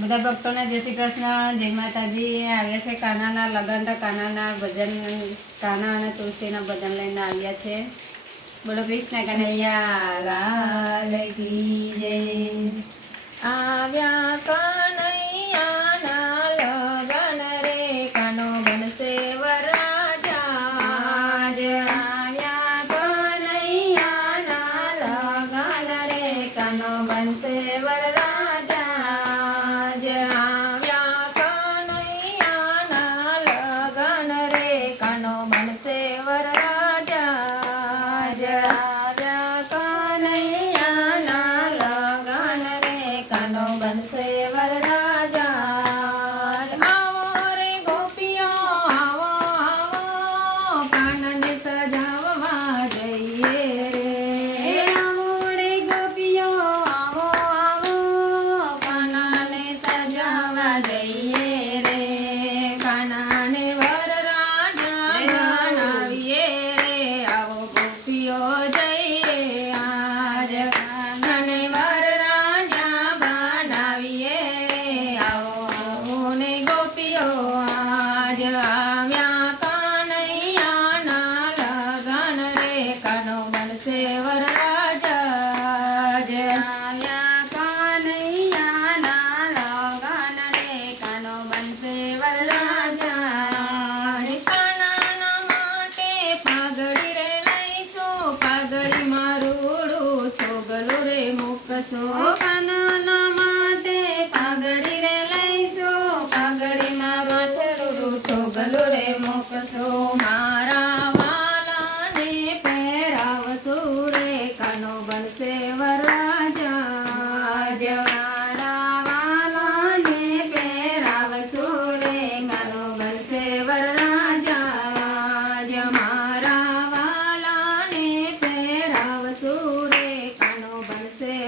બધા ભક્તોને જય શ્રી કૃષ્ણ, જય માતાજી। આવ્યા છે કાનાના લગન, તો કાનાના ભજન, કાના અને તુલસીના ભજન લઈને આવ્યા છે। બોલો કૃષ્ણ કનૈયા લાલ કી જય। આવ્યા કનૈયાના લગન રે, કાનો બનશે વરરાજા। આવ્યા કનૈયાના લગન રે, કાનો બનશે વરરાજા। કાનાના માટે પાઘડી રે લઈશો, પાઘડીમાં રોટલું છોગલું રે મૂકશો। મારા વાલાને પહેરાવશો રે, કાનો બનશે વરરાજા। મારા વાલાને પહેરાવશો રે, કાનો બનશે વરરાજા। મારા વાલાને પહેરાવશો રે, કાનો બનશે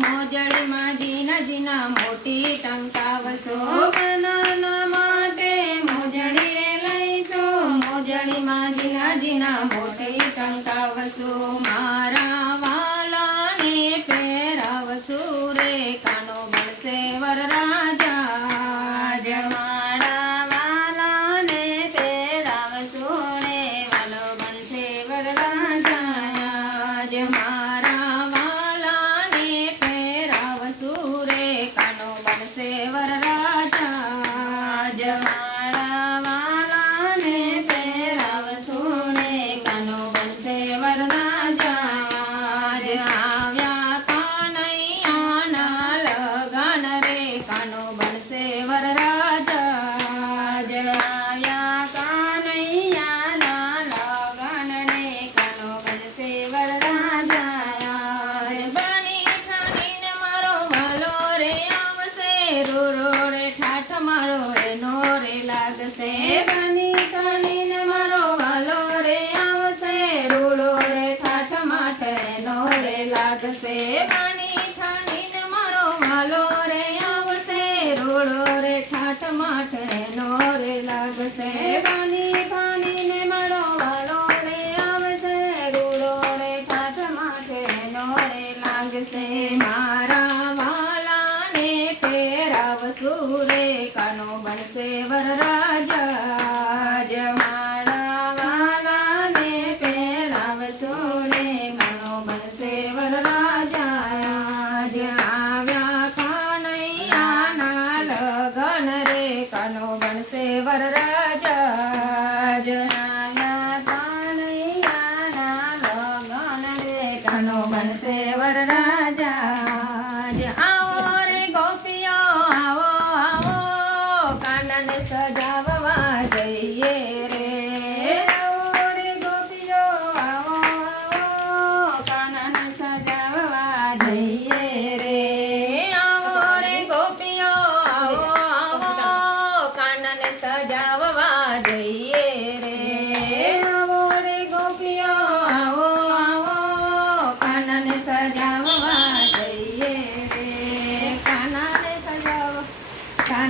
મોજડીમાં જીના જીના મોટી ટંકાવશો। કાનાના માટે મોજડી રે લઈશો, મોજડીમાં જીના જીના મોટી ટંકાવશો। મારા વાલાને પહેરાવશો રે, કાનો બનશે વરરાજા। મારા વાલાને પહેરાવશો રે, વાલો બનશે વરરાજા। મારા કાનો બનશે વરરાજા। મારા વાલાને પહેરાવશો રે, કાનો બનશે વરરાજા। આવ્યા કનૈયાના લગન રે, કાનો બનશે વરરાજા। આવ્યા કનૈયાના લગન રે, કાનો બનશે વરરાજા। રો રે ઠાઠ મારો એનો રે લાગશે, બની કાનીને મારો વાલો રે આવશે। રૂડો રે ઠાઠ માટે એનો રે લાગશે, બની કાનીને મારો વાલો રે આવશે। રૂડો રે ઠાઠ માટે એનો રે લાગશે, બની કાનીને મારો વાલો રે આવશે। રૂડો રે ઠાઠ માટે એનો રે લાગશે। મારા વાલાને પહેરાવશો રે, કાનો બનશે વરરાજા। મારા વાલાને પહેરાવશો રે, કાનો બનશે વરરાજા। આવ્યા કનૈયા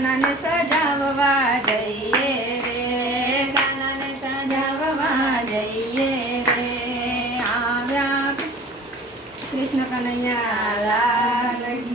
કાનાને સજાવવા જઈએ રે, કાનાને સજાવવા જઈએ રે. આવ્યા કૃષ્ણ કનૈયા લાલ કી